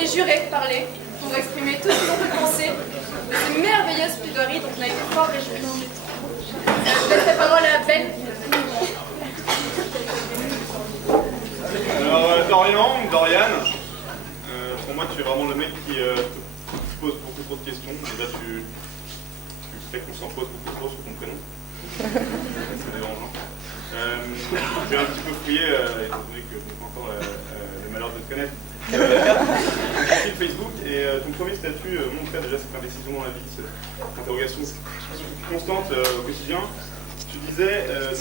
Les jurés parlaient pour exprimer tout ce qu'on peut penser de ces merveilleuses plaidoiries dont on a été fort réjouis. Je laisse la parole à Ben. Alors Dorian, pour moi tu es vraiment le mec qui se pose beaucoup trop de questions. Déjà tu sais qu'on s'en pose beaucoup trop sur ton prénom. C'est dérangeant. J'ai un petit peu fouillé, étant donné que je n'ai pas encore le malheur de te connaître. Ton profil Facebook et ton premier statut montrait déjà cette indécision dans la vie, cette interrogation constante au quotidien. Tu disais, en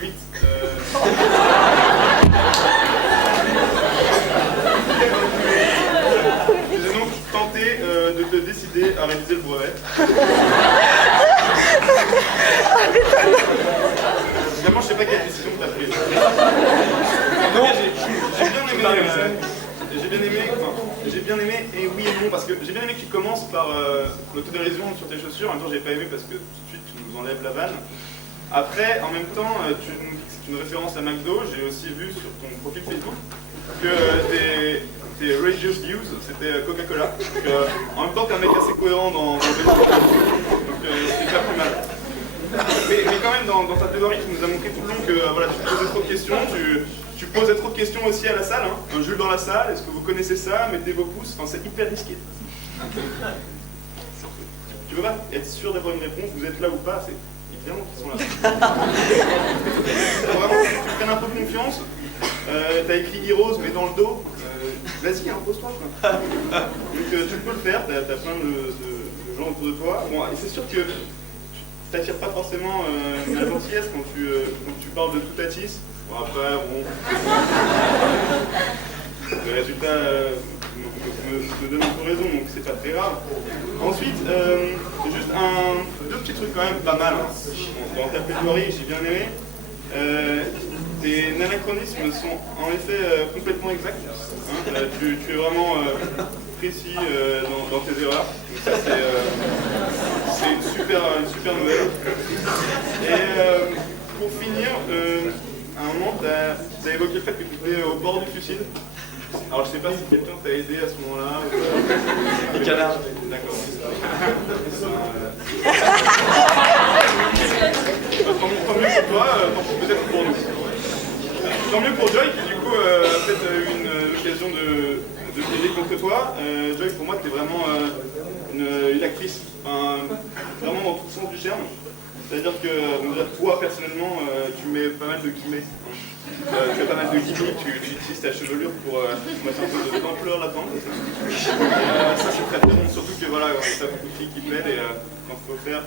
2008, tu disais donc tenter de te décider à réviser le brevet. Finalement, je sais pas quelle décision tu as prise. Non, j'ai bien aimé, et oui et non, parce que j'ai bien aimé que tu commences par l'autodérision sur tes chaussures. En même temps, j'ai pas aimé parce que tout de suite tu nous enlèves la vanne. Après, en même temps, tu nous dis que c'est une référence à McDo. J'ai aussi vu sur ton profil Facebook que tes religious views, c'était Coca-Cola. En même temps, t'es un mec assez cohérent dans le vélo. Donc c'est pas plus mal. Mais quand même, dans ta plaidoirie, tu nous as montré tout le long que voilà, tu posais trop de questions. Tu posais trop de questions aussi à la salle. Hein. Un Jules dans la salle, est-ce que vous connaissez ça? Mettez vos pouces. Enfin, c'est hyper risqué. Tu peux pas être sûr d'avoir une réponse. Vous êtes là ou pas, c'est évidemment qu'ils sont là. Vraiment, tu prennes un peu confiance. T'as écrit Heroes, mais dans le dos. Vas-y, impose-toi. Donc tu peux le faire. T'as plein de gens autour de toi. Bon, et c'est sûr que tu t'attires pas forcément la gentillesse quand tu parles de Toutatis. Bon, après, bon. Le résultat me donne un peu raison, donc c'est pas très grave. Ensuite, juste deux petits trucs quand même pas mal. Hein. Dans ta plaidoirie, j'ai bien aimé. Tes anachronismes sont en effet complètement exacts. Hein. Tu es vraiment précis dans tes erreurs. Donc ça, c'est une super nouvelle. Et pour finir, à un moment, tu as évoqué le fait que tu étais au bord du suicide. Alors je sais pas si quelqu'un t'a aidé à ce moment-là. Les canards. D'accord. Tant mieux pour toi, peut-être pour nous. Tant mieux pour Joy qui du coup a peut-être eu une occasion de plaider contre toi. Joy, pour moi, tu es vraiment une actrice. Enfin, vraiment dans tout le sens du terme. C'est-à-dire que toi personnellement, tu mets pas mal de guillemets. Tu as pas mal de gimmicks, tu utilises ta chevelure pour mettre un peu d'ampleur là-dedans. Ça c'est très bon, surtout que voilà, t'as beaucoup de filles qui plaident et quand il faut faire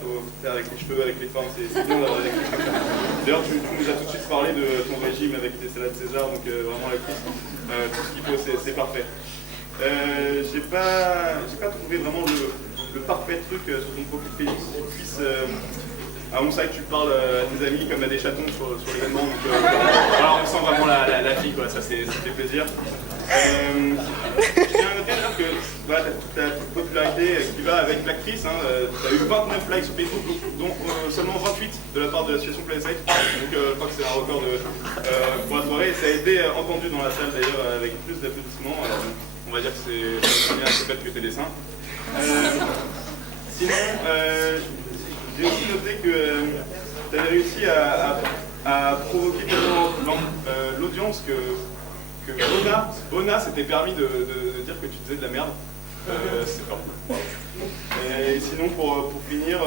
avec les cheveux, avec les formes, c'est bien d'avoir des actrices comme ça. D'ailleurs tu nous as tout de suite parlé de ton régime avec tes salades César, donc vraiment l'actrice, tout ce qu'il faut c'est parfait. J'ai pas trouvé vraiment le parfait truc sur ton profil Félix qui puisse... on sait que tu parles à tes amis comme à des chatons sur l'événement, donc voilà, on sent vraiment la fille, quoi, ça fait plaisir. Je tiens à noter que voilà, ta popularité qui va avec l'actrice, hein, tu as eu 29 likes sur Facebook, dont seulement 28 de la part de l'association Playside, donc je crois que c'est un record pour la soirée, et ça a été entendu dans la salle d'ailleurs avec plus d'applaudissements, on va dire que c'est bien ce fait que tes dessins. Sinon, j'ai aussi noté que tu avais réussi à provoquer tellement l'audience que Bona s'était permis de dire que tu disais de la merde. C'est fort. Et sinon, pour finir,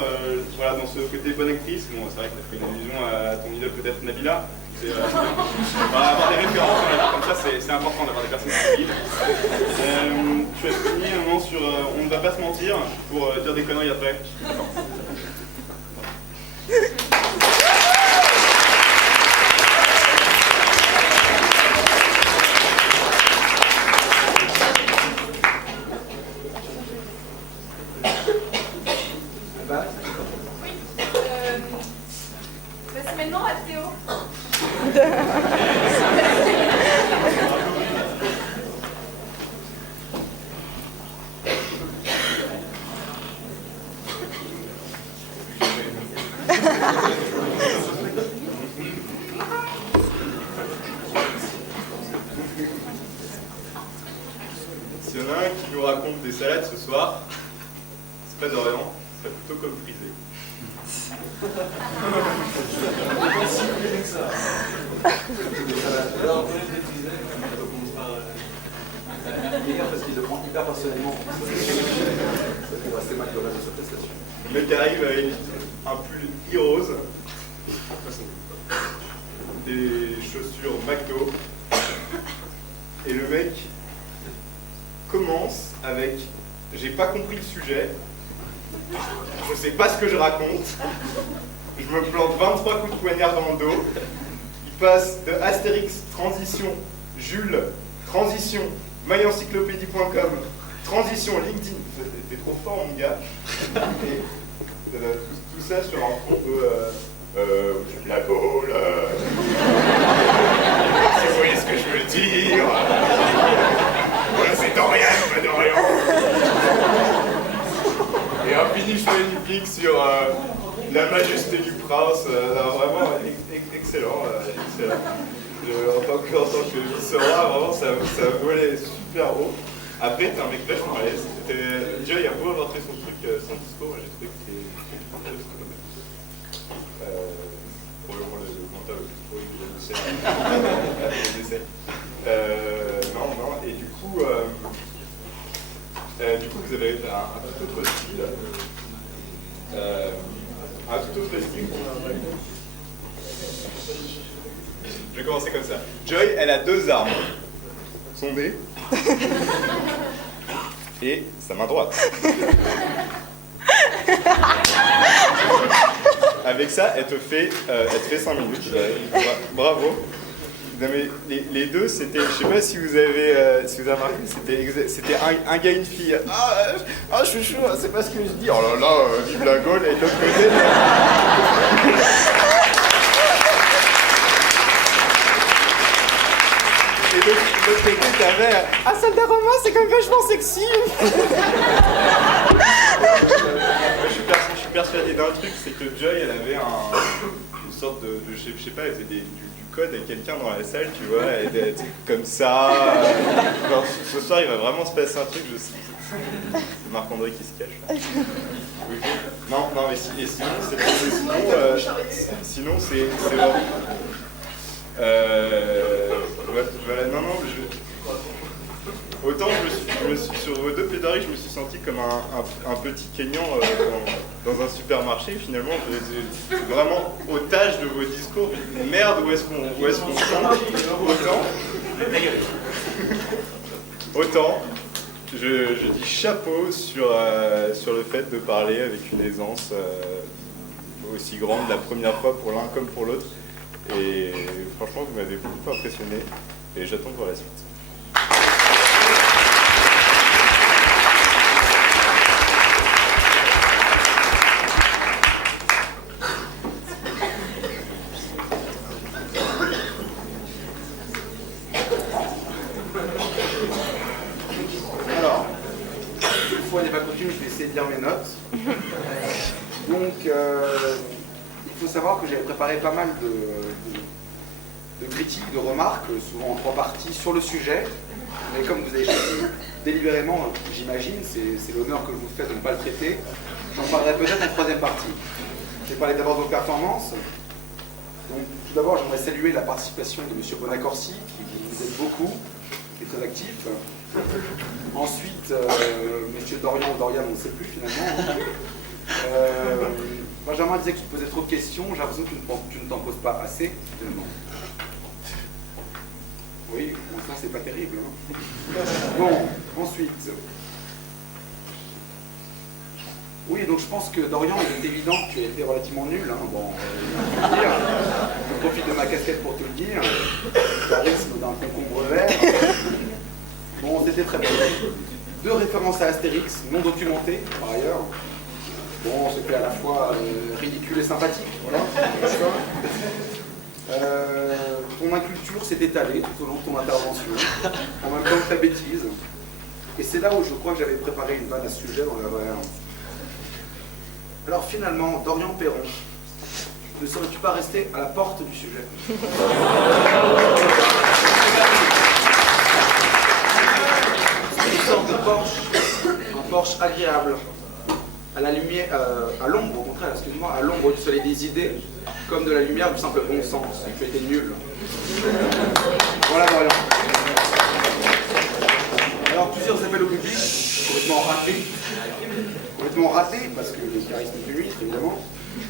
voilà, dans ce côté bonne actrice, bon, c'est vrai que tu as fait une allusion à ton idole peut-être Nabila. C'est avoir des références comme ça, c'est important d'avoir des personnes qui guident. Tu as fini un moment sur on ne va pas se mentir pour dire des conneries après. C'est maintenant à Théo. un qui nous raconte des salades ce soir. C'est pas Dorian, ce serait plutôt comme frisé. Parce qu'il le prend hyper personnellement. Ça fait rester mal le reste de sa prestation. Le mec arrive avec un pull e-rose, des chaussures McDo, et le mec commence avec « J'ai pas compris le sujet, je sais pas ce que je raconte, je me plante 23 coups de poignard dans le dos ». Il passe de Astérix, transition, Jules, transition, myencyclopédie.com, transition, LinkedIn. T'es trop fort, mon gars. Et tout ça sur un fond de la boule. Si vous voyez ce que je veux dire. Voilà, c'est Dorian, pas Dorian. Et un finish magnifique sur la majesté du prince. Vraiment excellent. Excellent. En tant que Viscera, vraiment, ça volait super haut. Après, t'es un mec vachement à l'aise. Déjà, il a beau avoir fait son truc sans discours, j'ai trouvé que c'était intéressant. Probablement le mental le plus pourri que j'ai essayé. Non, et du coup, vous avez un tout autre style. Un tout autre style. Je vais commencer comme ça. Joy, elle a deux armes. Son dé et sa main droite. Avec ça, elle te fait 5 minutes. Bravo. Non, mais les deux, c'était, je sais pas si vous avez remarqué, c'était un gars et une fille. Ah, chouchou, c'est pas ce que je dis. Oh là là, vive la Gaule, et de l'autre côté. Et de l'autre côté, t'avais soldat romain, c'est quand même vachement sexy. Je suis persuadé d'un truc, c'est que Joy, elle avait une sorte de je sais pas, elle faisait du code avec quelqu'un dans la salle, tu vois, et d'être comme ça. Genre, ce soir, il va vraiment se passer un truc, je sais. C'est Marc-André qui se cache. Oui. Non, mais sinon, c'est vraiment... voilà, non, autant je me suis sur vos deux plaidoiries, je me suis senti comme un petit Kenyan dans un supermarché. Finalement, j'étais vraiment otage de vos discours. Merde, où est-ce qu'on change autant je dis chapeau sur le fait de parler avec une aisance aussi grande la première fois pour l'un comme pour l'autre. Et franchement, vous m'avez beaucoup impressionné et j'attends de voir la suite. Alors, une fois n'est pas coutume, je vais essayer de lire mes notes. Donc, il faut savoir que j'avais préparé pas mal de critiques, de remarques, souvent en 3 parties, sur le sujet. Mais comme vous avez choisi délibérément, j'imagine, c'est l'honneur que je vous fais de ne pas le traiter, j'en parlerai peut-être en 3e partie. Je vais parler d'abord de vos performances. Donc, tout d'abord, j'aimerais saluer la participation de M. Bonacorsi, qui vous aide beaucoup, qui est très actif. Ensuite, M. Dorian ou Dorian, on ne sait plus finalement. Benjamin disait que tu te posais trop de questions, j'ai l'impression que tu ne t'en poses pas assez, finalement. Oui, bon, ça c'est pas terrible. Hein. Bon, ensuite. Oui, donc je pense que Dorian, il est évident que tu as été relativement nul. Hein. Bon, je profite de ma casquette pour te le dire. Le rythme d'un concombre vert. Bon, c'était très bien. 2 références à Astérix, non documentées, par ailleurs. Bon, c'était à la fois ridicule et sympathique, voilà. Ton inculture s'est étalée tout au long de ton intervention, en même temps que ta bêtise. Et c'est là où je crois que j'avais préparé une vanne à ce sujet dans la vraie. Alors finalement, Dorian Perron, ne serais-tu pas resté à la porte du sujet? C'est une sorte de Porsche agréable, à la lumière, à l'ombre, au contraire, excuse-moi, à l'ombre du soleil des idées, comme de la lumière du simple bon sens. Tu étais nul. Voilà. Alors, plusieurs appels au public, complètement ratés, parce que le charisme est féministe, évidemment.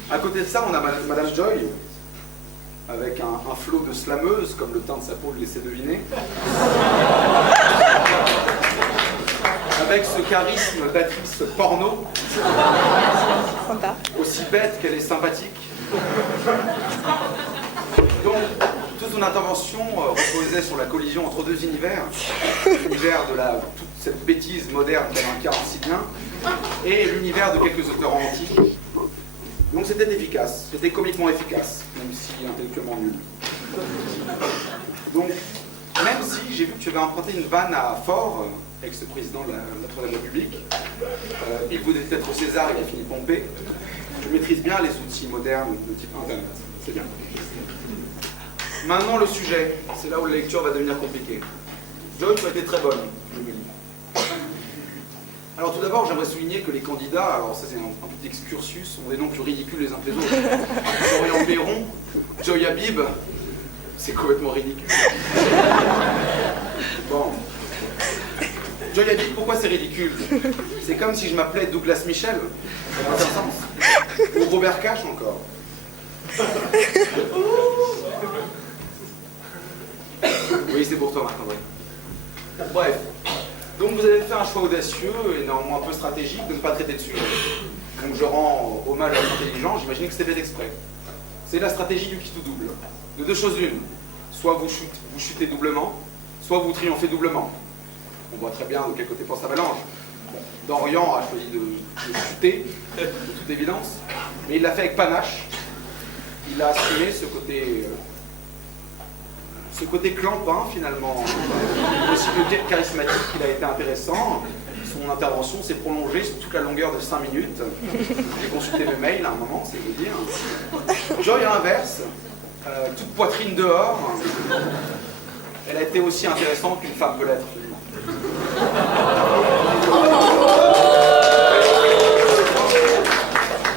À côté de ça, on a Madame Joy, avec un flot de slameuse, comme le teint de sa peau le laissait deviner. Avec ce charisme d'actrice porno, aussi bête qu'elle est sympathique. Donc, toute son intervention reposait sur la collision entre deux univers, l'univers de toute cette bêtise moderne qu'elle incarne si bien, et l'univers de quelques auteurs antiques. Donc c'était efficace, c'était comiquement efficace, même si intellectuellement nul. Donc, même si j'ai vu que tu avais emprunté une vanne à Faure, ex-président de la Troisième République, il voulait être au César, il a fini pompé. Je maîtrise bien les outils modernes de type Internet, c'est bien. Maintenant le sujet, c'est là où la lecture va devenir compliquée. Joy, tu as été très bonne, je me lis. Alors tout d'abord, j'aimerais souligner que les candidats, alors ça c'est un petit excursus, ont des noms plus ridicules les uns que les autres. Florian Perron, Joy Habib, c'est complètement ridicule. Bon. Joy Habib, pourquoi c'est ridicule? C'est comme si je m'appelais Douglas Michel, ça n'a aucun sens. Ou Robert Cash encore. Oui, c'est pour toi, Marc-André. Bref. Donc vous avez fait un choix audacieux et néanmoins un peu stratégique de ne pas traiter de sujet. Donc je rends hommage à l'intelligence, j'imagine que c'était fait exprès. C'est la stratégie du qui tout double. De deux choses l'une. Soit vous chutez doublement, soit vous triomphez doublement. On voit très bien de quel côté pense Avalanche. Bon, Dorian a choisi de chuter, de toute évidence, mais il l'a fait avec panache. Il a assumé ce côté clampin finalement, aussi que charismatique, il a été intéressant. Son intervention s'est prolongée sur toute la longueur de 5 minutes. J'ai consulté mes mails à un moment, c'est vous dire. Joy à l'inverse, toute poitrine dehors, elle a été aussi intéressante qu'une femme peut l'être finalement.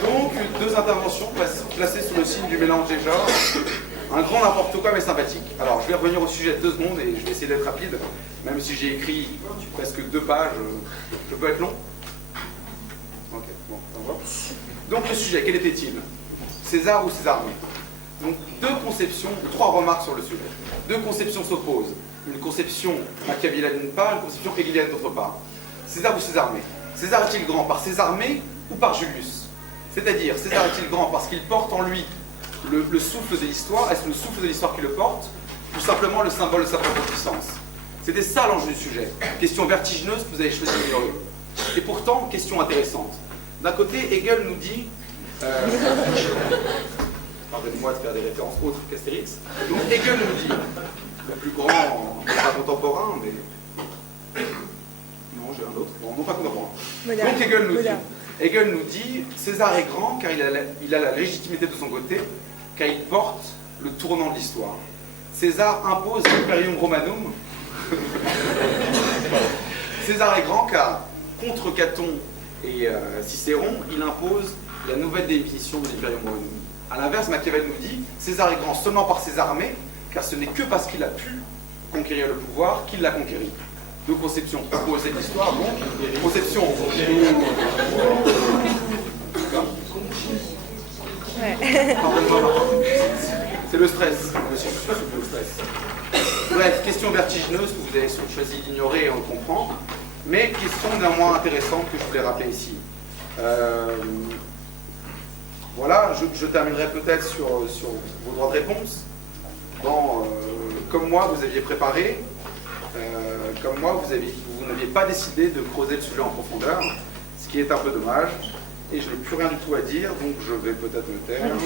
Donc, deux interventions placées sous le signe du mélange des genres. Un grand n'importe quoi mais sympathique. Alors je vais revenir au sujet de 2 secondes et je vais essayer d'être rapide, même si j'ai écrit presque 2 pages, je peux être long? Ok, bon, on va. Donc le sujet, quel était-il? César ou Césarmée? Donc 2 conceptions, 3 remarques sur le sujet. 2 conceptions s'opposent. Une conception machiavélienne d'une part, une conception hegelienne d'autre part. César ou Césarmée? César est-il grand par Césarmée ou par Julius? C'est-à-dire, César est-il grand parce qu'il porte en lui le souffle de l'histoire? Est-ce le souffle de l'histoire qui le porte? Ou simplement le symbole de sa propre puissance? C'était ça l'enjeu du sujet. Question vertigineuse que vous avez choisi d'ignorer. Et pourtant, question intéressante. D'un côté, Hegel nous dit... Pardonnez-moi de faire des références autres qu'Astérix. Donc Hegel nous dit, le plus grand, pas contemporain, mais... Non, j'ai un autre. Bon, non pas contemporain. Donc Hegel nous dit, César est grand car il a la légitimité de son côté, car il porte le tournant de l'histoire. César impose l'Imperium Romanum. César est grand car, contre Caton et Cicéron, il impose la nouvelle définition de l'Imperium Romanum. A l'inverse, Machiavel nous dit, César est grand seulement par ses armées, car ce n'est que parce qu'il a pu conquérir le pouvoir qu'il l'a conquéri. 2 conceptions opposées de l'histoire, donc conception. C'est le stress, monsieur, le stress. Bref, question vertigineuse que vous avez choisi d'ignorer, on le comprend, mais question néanmoins intéressante que je voulais rappeler ici. Voilà, je terminerai peut-être sur vos droits de réponse. Comme moi, vous aviez préparé, comme moi, vous n'aviez pas décidé de creuser le sujet en profondeur, ce qui est un peu dommage. Et je n'ai plus rien du tout à dire, donc je vais peut-être me taire.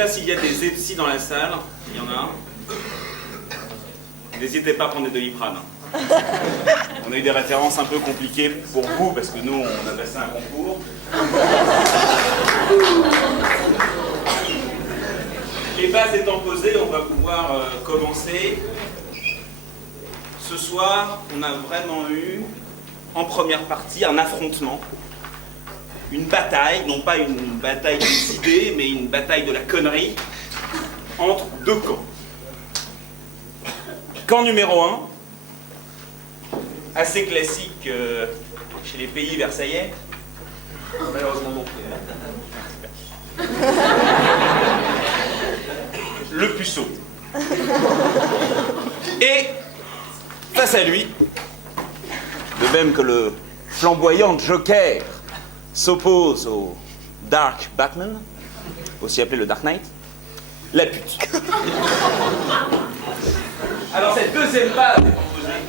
déjà, s'il y a des EPSI dans la salle, il y en a un, n'hésitez pas à prendre des Doliprane. On a eu des références un peu compliquées pour vous, parce que nous, on a passé un concours. Les bases étant posées, on va pouvoir commencer. Ce soir, on a vraiment eu, en première partie, un affrontement. Une bataille, non pas une bataille des idées, mais une bataille de la connerie, entre deux camps. Camp numéro 1, assez classique chez les pays versaillais. Malheureusement non. Le puceau. Et face à lui, de même que le flamboyant Joker s'oppose au Dark Batman, aussi appelé le Dark Knight, la pute. Alors cette deuxième base est proposée.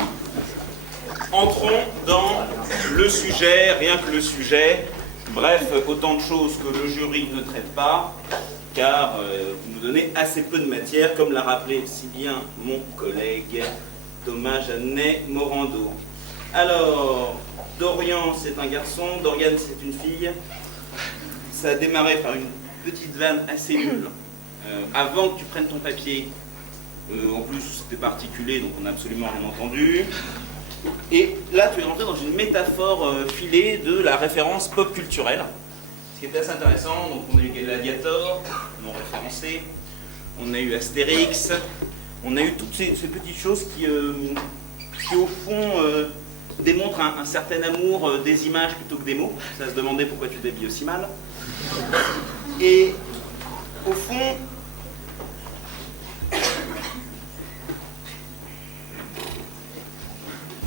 Entrons dans le sujet, rien que le sujet. Bref, autant de choses que le jury ne traite pas, car vous nous donnez assez peu de matière, comme l'a rappelé si bien mon collègue Thomas Jeannet Morando. Alors, Dorian c'est un garçon, Dorian c'est une fille. Ça a démarré par une petite vanne assez nulle. Avant que tu prennes ton papier, en plus c'était pas articulé, donc on n'a absolument rien entendu. Et là tu es rentré dans une métaphore filée de la référence pop culturelle. Ce qui est assez intéressant, donc on a eu Gladiator, non référencé, on a eu Astérix, on a eu toutes ces petites choses qui au fond démontrent un certain amour des images plutôt que des mots. Ça se demandait pourquoi tu t'habilles aussi mal. Et au fond, je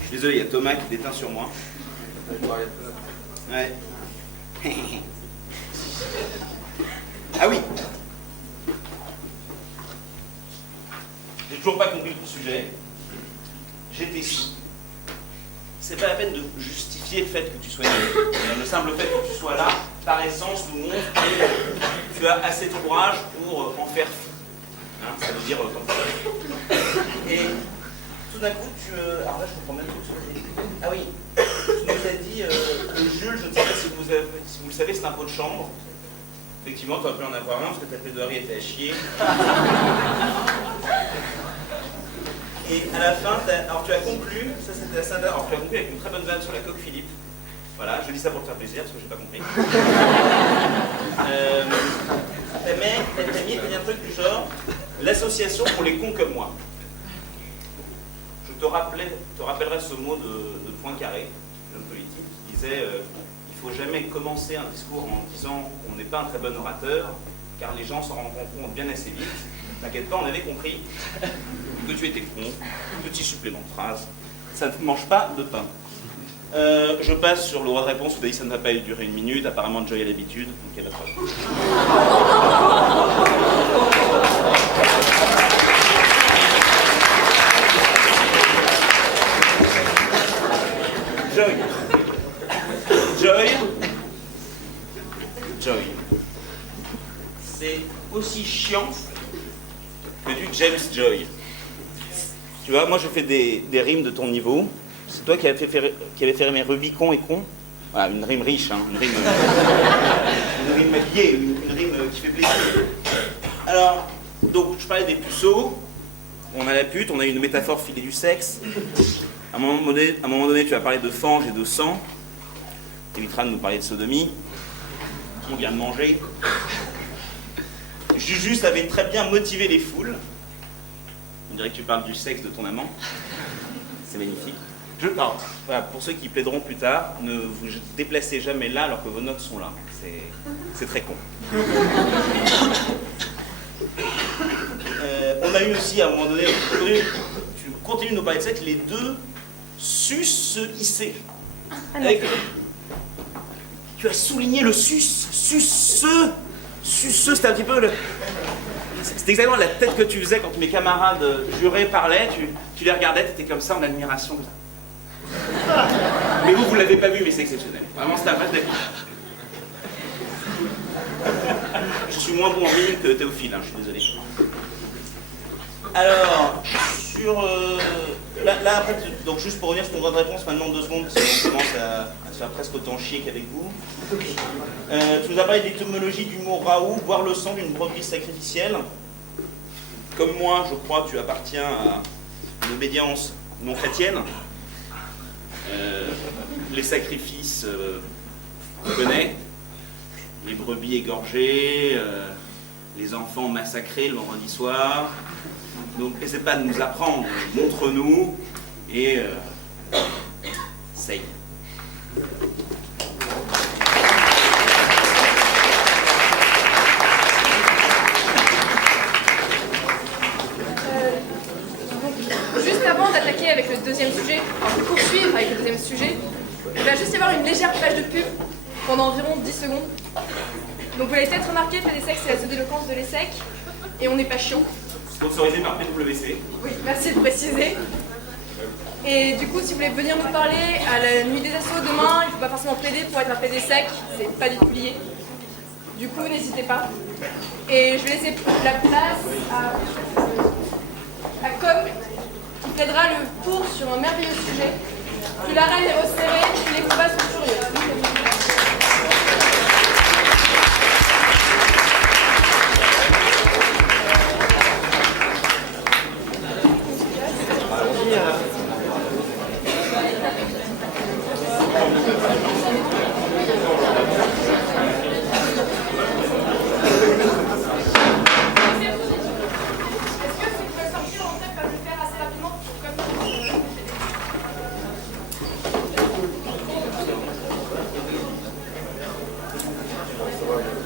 suis désolé, il y a Thomas qui déteint sur moi. Ouais. Ah oui. J'ai toujours pas compris le sujet. J'étais sous. C'est pas la peine de justifier le fait que tu sois né. Le simple fait que tu sois là, par essence, nous montre que tu as assez de courage pour en faire fi. Hein, ça veut dire comme ça. Et tout d'un coup, alors là, je comprends même plus. Ah oui, tu nous as dit, Jules, je ne sais pas si vous le savez, c'est un pot de chambre. Effectivement, tu aurais pu en avoir un parce que ta plaidoirie était à chier. Et à la fin, alors tu as conclu, ça c'était assez intéressant, alors tu as conclu avec une très bonne vanne sur la coque Philippe. Voilà, je dis ça pour te faire plaisir parce que j'ai pas compris. T'as mis un truc du genre, l'association pour les cons comme moi. Je te rappellerai ce mot de Poincaré, l'homme politique, qui disait il faut jamais commencer un discours en disant qu'on n'est pas un très bon orateur, car les gens s'en rendront compte bien assez vite. T'inquiète pas, on avait compris que tu étais con. Petit supplément de phrase. Ça ne mange pas de pain. Je passe sur le droit de réponse. Vous avez dit que ça ne va pas durer une minute. Apparemment, Joy a l'habitude. Donc il n'y a pas de problème. Joy. C'est aussi chiant que du James Joy. Tu vois, moi je fais des rimes de ton niveau. C'est toi qui avais fait rimer Rubicon et con. Voilà, une rime riche, hein, une rime habillée, une rime qui fait plaisir. Alors, donc je parlais des puceaux. On a la pute, on a une métaphore filée du sexe. À un moment donné, tu as parlé de fange et de sang. T'éviteras de nous parler de sodomie. On vient de manger. Juju savait très bien motiver les foules. On dirait que tu parles du sexe de ton amant. C'est magnifique. Alors, voilà, pour ceux qui plaideront plus tard, ne vous déplacez jamais là alors que vos notes sont là. C'est très con. On a eu aussi, à un moment donné, tu continues de nous parler de sexe, les deux sus hissés. Tu as souligné le suceux, c'était un petit peu le... C'était exactement la tête que tu faisais quand mes camarades jurés parlaient, tu les regardais, tu étais comme ça en admiration. Mais vous l'avez pas vu, mais c'est exceptionnel. Vraiment, c'est un vrai défi. Je suis moins bon en mime que Théophile, hein, je suis désolé. Alors, sur... là, après, donc juste pour revenir sur ton droit de réponse, maintenant 2 secondes, parce qu'on commence à se faire presque autant chier qu'avec vous. Tu nous as parlé de l'étymologie du mot raoult, boire le sang d'une brebis sacrificielle. Comme moi, je crois, tu appartiens à une obédience non chrétienne. Les sacrifices, on connaît. Les brebis égorgées, les enfants massacrés le vendredi soir. Donc, n'essaie pas de nous apprendre, montre-nous et essaye. Juste avant d'attaquer avec le deuxième sujet, enfin de poursuivre avec le deuxième sujet, il va juste y avoir une légère page de pub pendant environ 10 secondes. Donc vous l'avez peut-être remarqué, PDSEC, c'est la zone-d'éloquence de l'ESSEC, et on n'est pas chiant. Sponsorisé par PWC. Oui, merci de préciser. Et du coup, si vous voulez venir nous parler à la nuit des assos demain, il ne faut pas forcément plaider pour être un PDSEC, c'est pas du tout lié. Du coup, n'hésitez pas. Et je vais laisser la place à Com, qui plaidera le pour sur un merveilleux sujet. Plus l'arène est resserrée, plus les combats sont furieux. Ça va.